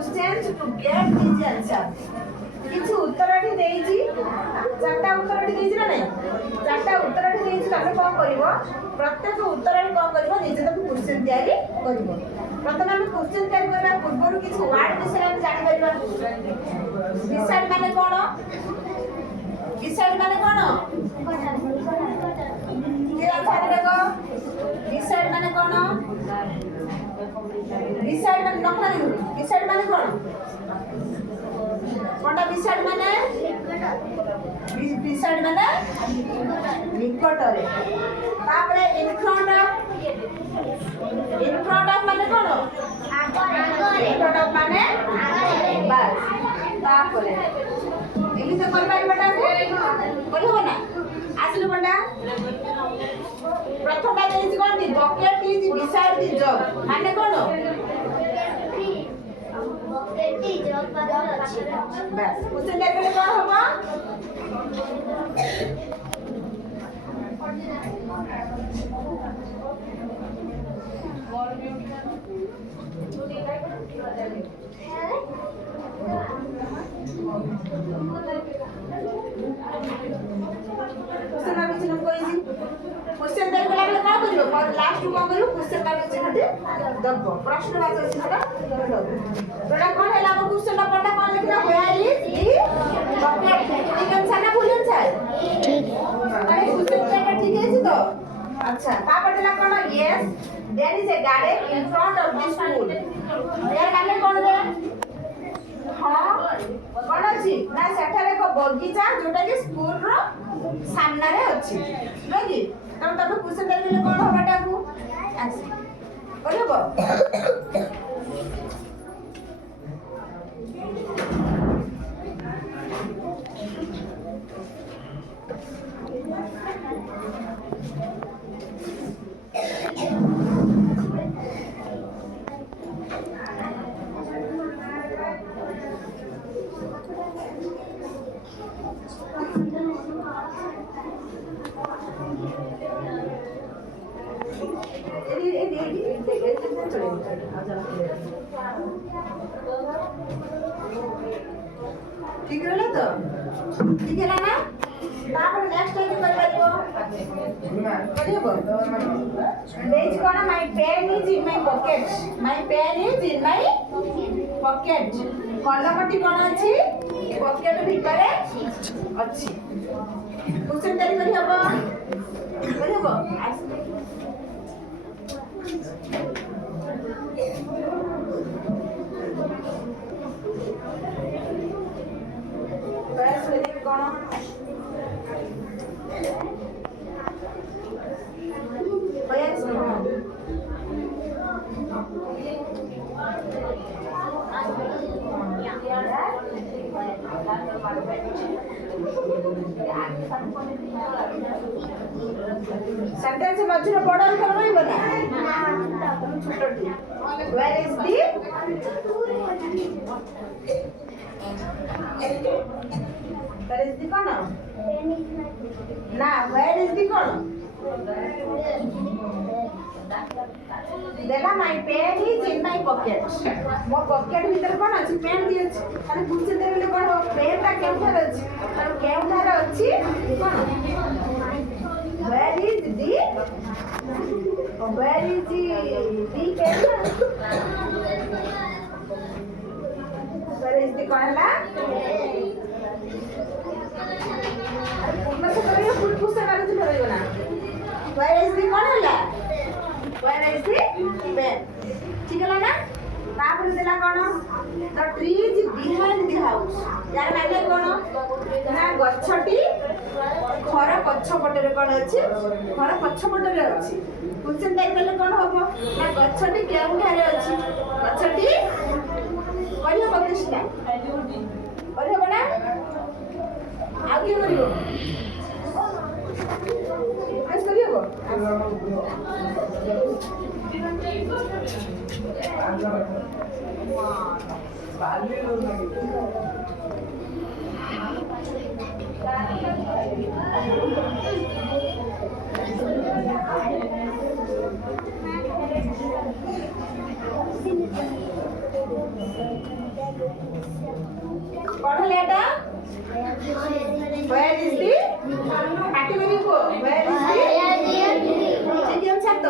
questions to get these answers. কিছু উত্তরটি দেইছি, চারটা উত্তরটি দেইছি না নাই, চারটা উত্তরটি দেইছি, তবে কোন করিব প্রত্যেক উত্তরটি কোন করিব নিজে তবে কোশ্চেন তৈরি করিব। প্রথমে আমি কোশ্চেন তৈরি করা পূর্বরু কিছু ওয়ার্ড বিষয়ে আমি জানি পারিবা। ডিসাইড মানে কোন, ডিসাইড মানে কোন কি আছে দেখো, ডিসাইড মানে কোন, ডিসাইড মানে নকলা দেখো, ডিসাইড মানে কোন, কোনটা ডিসাইড মানে, ডিসাইড মানে নিকটরে। তারপরে ইন ফ্রন্ট অফ মানে কোন, ইন ফ্রন্ট অফ মানে বাস। তারপরে ইংলিশে কই পারিবাটা কইব না আসলে কোনটা, প্রথমটা দেইছি কোনটি, bucket is beside the jug মানে কোন, বকেটটি জগ পাশে আছে। বাস কোশ্চেন দেখলে কোন হবে, क्वेश्चन आगे चलो कोई जी क्वेश्चन देख के लागले का करियो और लास्ट को करियो क्वेश्चन का छै हटे दब प्रश्न बात छै हटा तोरा कोन हैला को क्वेश्चन ना पढ़ना कोन लिखना वेयर इज दी बकेट, ठीक आंसर ना भूलन छै, ठीक अरे क्वेश्चन का ठीक है तो अच्छा का पढ़ला कोन, yes there is a garden in front of this school, there garden कोन रे, हां कोन अछि ना सेठारे को बगीचा जोटा के स्कूल रो सामना रे अछि नकी। तब तब क्वेश्चन देले कोन होबाटा को आसी बोलबो ठीक रहला तो ठीक है ना। तापर नेक्स्ट टाइम कर पारिबो करिबो देज कोन, my pen is in my pocket, my pen is in my pocket, कलमटी कोन अछि पॉकेट भितरे अछि। क्वेश्चन तैयारी करि हबो बस लेके कोन बयास सेंटेंस मझे बड़ अक्षर नहीं बना छोटी, where is the where is the कोन ना, वेयर इज दी कोन देला, my pen is in my pocket, मो पॉकेट भीतर कोन अछि पेन दी अछि, अरे पूछे देले कोन पेन ता केउठार अछि और केउठार अछि कोन, where is the pen, where is the कोनला पूर्ण से करियो फुल पुस्तक आगे से करियो ना, where is the कोनला, where is the pen, ठीक है ना। तापर देला कोन, the tree is behind the house, यार माने कोन ना गछटी घर पछपटे रे कोन अछि, घर पछपटे रे अछि। क्वेश्चन देख देले कोन होबो ना गछटी केउठारे अछि, गछटी कहियो बकिसना कहियो बना आगे करियो बस करियो कौन है लेटा where is the category को where is the chicken शब्द